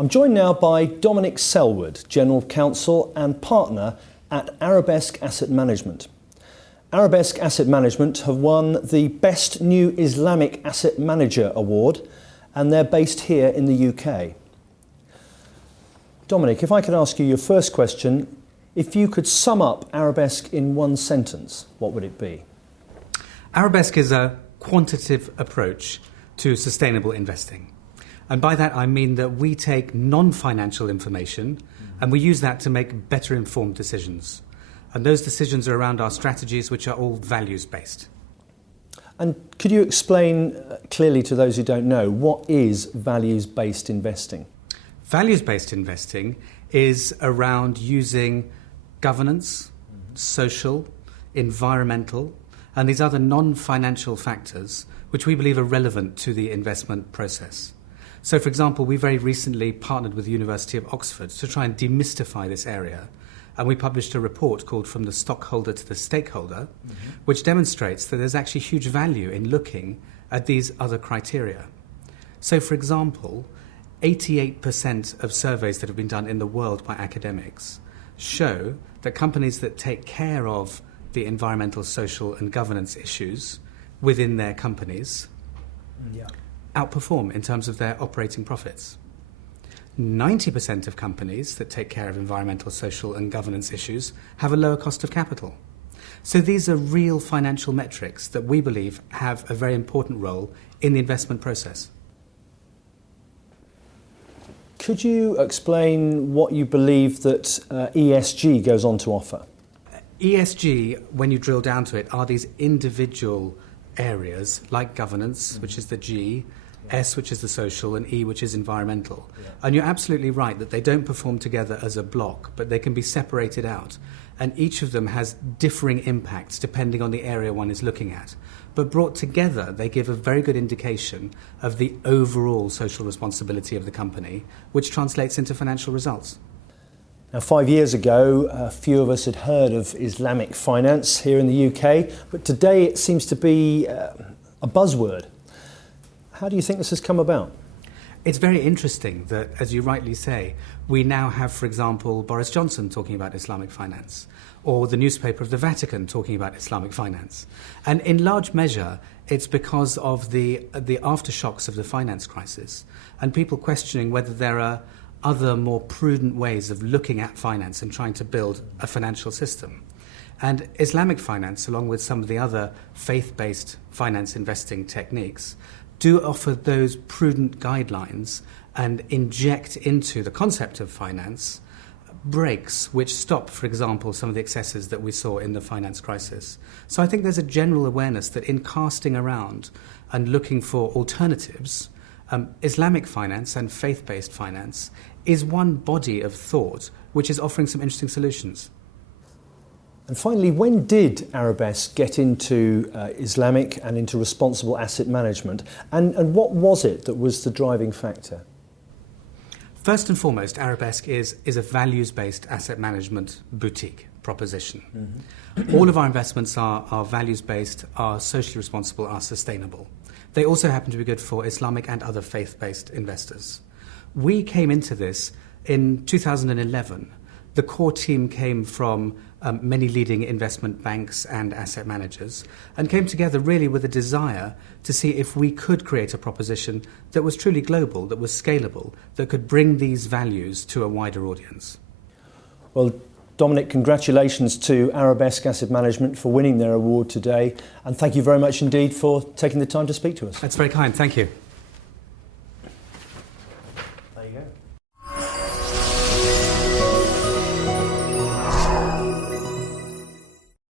I'm joined now by Dominic Selwood, General Counsel and Partner at Arabesque Asset Management. Arabesque Asset Management have won the Best New Islamic Asset Manager Award, and they're based here in the UK. Dominic, if I could ask you your first question, if you could sum up Arabesque in one sentence, what would it be? Arabesque is a quantitative approach to sustainable investing. And by that I mean that we take non-financial information and we use that to make better informed decisions. And those decisions are around our strategies, which are all values-based. And could you explain clearly to those who don't know, what is values-based investing? Values-based investing is around using governance, social, environmental, and these other non-financial factors which we believe are relevant to the investment process. So, for example, we very recently partnered with the University of Oxford to try and demystify this area. And we published a report called From the Stockholder to the Stakeholder, which demonstrates that there's actually huge value in looking at these other criteria. So, for example, 88% of surveys that have been done in the world by academics show that companies that take care of the environmental, social and governance issues within their companies outperform in terms of their operating profits. 90% of companies that take care of environmental, social and governance issues have a lower cost of capital. So these are real financial metrics that we believe have a very important role in the investment process. Could you explain what you believe that ESG goes on to offer? ESG, when you drill down to it, are these individual areas like governance, which is the G, S, which is the social, and E, which is environmental. And you're absolutely right that they don't perform together as a block, but they can be separated out. And each of them has differing impacts depending on the area one is looking at. But brought together, they give a very good indication of the overall social responsibility of the company, which translates into financial results. Now, 5 years ago, a few of us had heard of Islamic finance here in the UK, but today it seems to be a buzzword. How do you think this has come about? It's very interesting that, as you rightly say, we now have, for example, Boris Johnson talking about Islamic finance, or the newspaper of the Vatican talking about Islamic finance. And in large measure, it's because of the aftershocks of the finance crisis, and people questioning whether there are other more prudent ways of looking at finance and trying to build a financial system. And Islamic finance, along with some of the other faith-based finance investing techniques, do offer those prudent guidelines and inject into the concept of finance brakes which stop, for example, some of the excesses that we saw in the finance crisis. So I think there's a general awareness that in casting around and looking for alternatives, Islamic finance and faith-based finance is one body of thought which is offering some interesting solutions. And finally, when did Arabesque get into Islamic and into responsible asset management? And what was it that was the driving factor? First and foremost, Arabesque is a values-based asset management boutique proposition. All of our investments are values-based, are socially responsible, are sustainable. They also happen to be good for Islamic and other faith-based investors. We came into this in 2011. The core team came from many leading investment banks and asset managers and came together really with a desire to see if we could create a proposition that was truly global, that was scalable, that could bring these values to a wider audience. Well, Dominic, congratulations to Arabesque Asset Management for winning their award today, and thank you very much indeed for taking the time to speak to us. That's very kind, thank you. There you go.